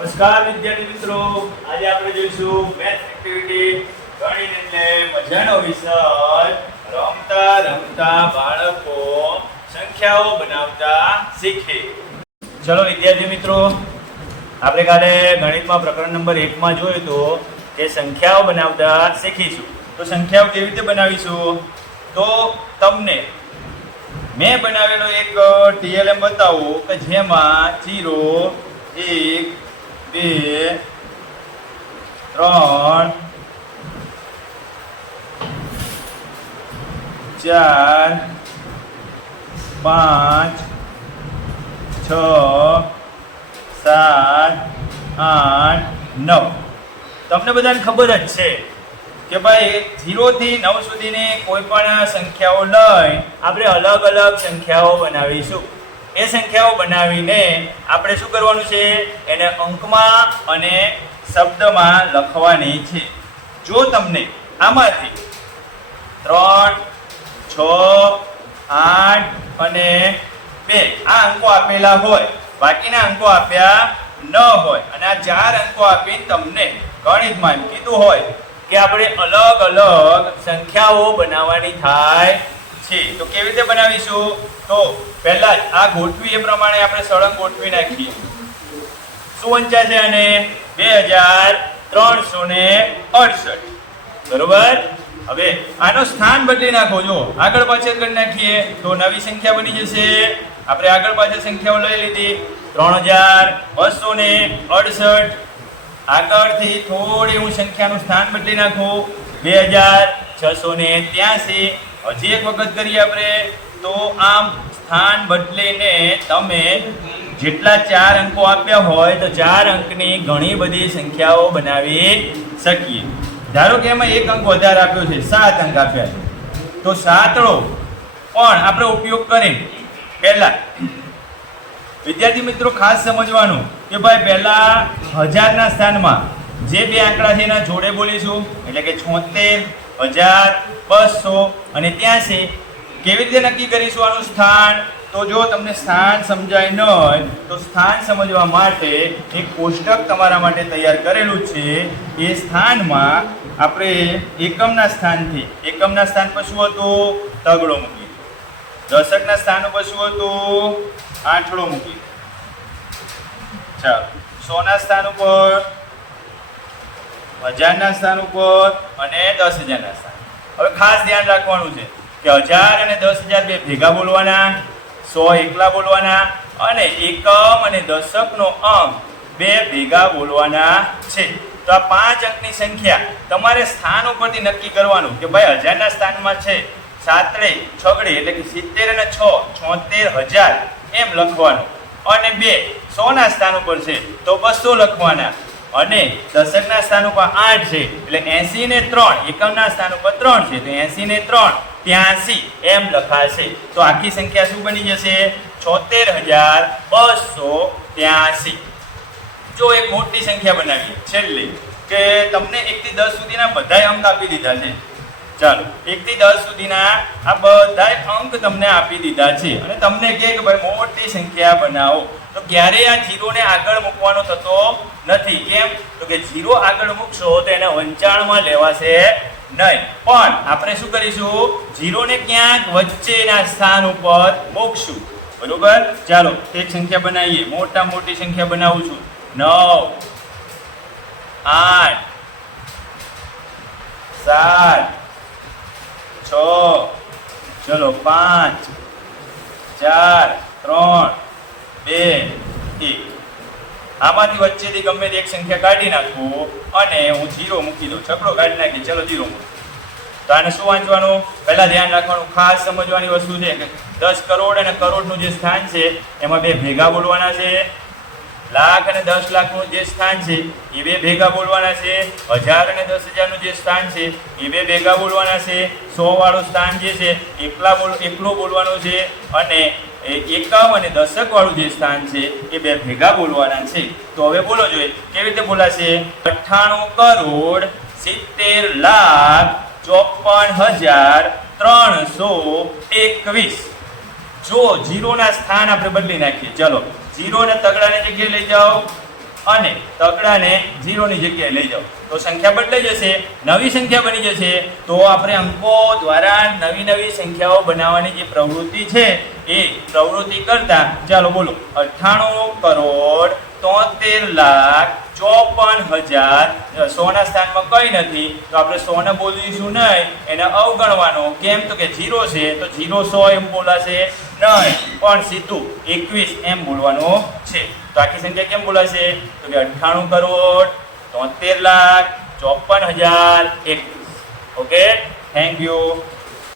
નમસ્કાર વિદ્યાર્થી મિત્રો, આજે આપણે જોઈશું મેથ એક્ટિવિટી ગણિત એટલે મજાનો વિષય. રમતા રમતા બાળકો સંખ્યાઓ બનાવતા શીખે. ચલો વિદ્યાર્થી મિત્રો, આપણે કાલે ગણિતમાં પ્રકરણ નંબર 1 માં જોયું તો કે સંખ્યાઓ બનાવતા શીખીશું. તો સંખ્યાઓ કેવી રીતે બનાવીશું? તો તમને મેં બનાવેલો એક TLM બતાવું કે જેમાં 0 1 2 3 4 5 6 7 8 9. તમને બધાને ખબર જ છે કે ભાઈ 0 થી 9 સુધીની કોઈ પણ સંખ્યાઓ લઈ આપણે અલગ અલગ સંખ્યાઓ બનાવીશું. એ સંખ્યાઓ બનાવીને આપણે શું કરવાનું છે? એને અંકમાં અને શબ્દમાં લખવાની છે. જો તમને આમાંથી 3 6 8 અને 2 આ અંકો આપેલા હોય, બાકીના અંકો આપ્યા ન હોય અને આ 4 અંકો આપીને તમને ગણિતમાં કીધું હોય કે આપણે અલગ અલગ સંખ્યાઓ બનાવવાની થાય છે, તો કેવી રીતે બનાવીશું? તો પહેલા જ આ ગોઠવી એ પ્રમાણે આપણે સળંગ ગોઠવી નાખીએ. શું વંચા છે? અને 2368. બરોબર. હવે આનો સ્થાન બદલી નાખો. જો આગળ પાછળ કરી નાખીએ તો નવી સંખ્યા બની જશે. આપણે આગળ પાછળ સંખ્યાઓ લઈ લીધી. 3268. આગળથી થોડી હું સંખ્યાનું સ્થાન બદલી નાખું. 2683. હજી એક વખત કરીએ આપણે. તો આમ સ્થાન બદલીને તમે જેટલા 4 અંકો આપ્યા હોય તો 4 અંકની ઘણી બધી સંખ્યાઓ બનાવી શકીએ. ધારો કે એમાં એક અંક વધારે આપ્યો છે, 7 અંક આપ્યા છે, તો 7નો પણ આપણે ઉપયોગ કરીને પહેલા વિદ્યાર્થી મિત્રો ખાસ સમજવાનું કે ભાઈ પહેલા હજારના સ્થાનમાં જે બે આંકડા છે એના જોડે બોલીશું, એટલે કે 76200 અને 83. કેવી રીતે નક્કી કરીશું આનું સ્થાન? તો જો તમને સ્થાન સમજાય ન હોય તો સ્થાન સમજવા માટે એક કોષ્ટક તમારા માટે તૈયાર કરેલું છે. એ સ્થાનમાં આપણે એકમના સ્થાનથી, એકમના સ્થાન પર શું હતું? તગડો મૂકી. દશકના સ્થાન ઉપર શું હતું? આંઠડો મૂકી. ચાલો, 100 ના સ્થાન ઉપર, 1000 ના સ્થાન ઉપર અને 10000 ના સ્થાન. હવે ખાસ ધ્યાન રાખવાનું છે કે 1000 અને 10000 બે ભેગા બોલવાના, 100 એકલા બોલવાના અને એકમ અને દશકનો અંક બે ભેગા બોલવાના છે. તો આ 5 અંકની સંખ્યા તમારે સ્થાન ઉપરથી નક્કી કરવાનું કે ભાઈ 1000 ના સ્થાનમાં છે 7 6 એટલે કે 70 અને 6 74000 એમ લખવાનું. અને 2 100 ના સ્થાન ઉપર છે તો 200 લખવાના. અને દશકના સ્થાન ઉપર 8 છે એટલે 80 ને 3. એકમના સ્થાન ઉપર 3 છે તો 80 ને 3 83 એમ લખાશે. તો આખી સંખ્યા શું બની જશે? 74283. જો એક મોટી સંખ્યા બનાવીએ છેલ્લી, કે તમને 1 થી 10 સુધીના બધાય અંક આપી દીધા છે. ચાલો, 1 થી 10 સુધીના આ બધાય અંક તમને આપી દીધા છે અને તમને કહે કે ભાઈ મોટી સંખ્યા બનાવો, તો ક્યારેય આ 0 ને આગળ મૂકવાનો થતો નથી. કેમ? તો કે 0 આગળ મૂકશો તો એને વંચાણમાં લેવાશે નહીં. પણ આપણે શું કરીશું? 0 ને ક્યાંક વચ્ચેના સ્થાન ઉપર મૂકશું. બરોબર. ચાલો એક સંખ્યા બનાવીએ. મોટી સંખ્યા બનાવું છું. 9 8 7 6. ચલો 5 4 3 2 1. આમાંથી વચ્ચેથી ગમે તે એક સંખ્યા કાઢી નાખું અને હું 0 મૂકી દઉં. છકડો કાઢી નાખી. ચલો 0 મૂકી. તો આને શું વાંચવાનું? પહેલા ધ્યાન રાખવાનું, ખાસ સમજવાની વસ્તુ છે કે 10 કરોડ અને કરોડનું જે સ્થાન છે એમાં બે ભેગા બોલવાના છે. લાખ અને 10 લાખનું જે સ્થાન છે એ બે ભેગા બોલવાના છે. 1000 અને 10000 નું જે સ્થાન છે એ બે ભેગા બોલવાના છે. 100 વાળું સ્થાન જે છે એકલો બોલવાનું છે. અને એકમ અને દશક વાળું જે સ્થાન છે એ બે ભેગા બોલવાના છે. તો હવે બોલો જોઈએ કેવી રીતે બોલાશે? 98,54,321. જો 0 ના સ્થાન આપણે બદલી નાખીએ. ચલો 0 ને તગડાની જગ્યાએ લઈ જાઓ અને તકડાને 0 ની જગ્યાએ લઈ જાઓ તો સંખ્યા બદલાઈ જશે, નવી સંખ્યા બની જશે. તો આપણે અંકો દ્વારા નવી નવી સંખ્યાઓ બનાવવાની જે પ્રવૃત્તિ છે એ પ્રવૃત્તિ કરતા ચાલો બોલો 98,73,54,000. 100 ના સ્થાનમાં કંઈ નથી તો આપણે 100 ને બોલીશું નહીં, એને અવગણવાનો. કેમ તો કે 0 છે તો 0 100 એમ બોલાશે નહીં, પણ સીધું 21 એમ બોલવાનું છે. તો આખી સંખ્યા કેમ બોલાશે તો કે 98,73,54,021. Okay, thank you.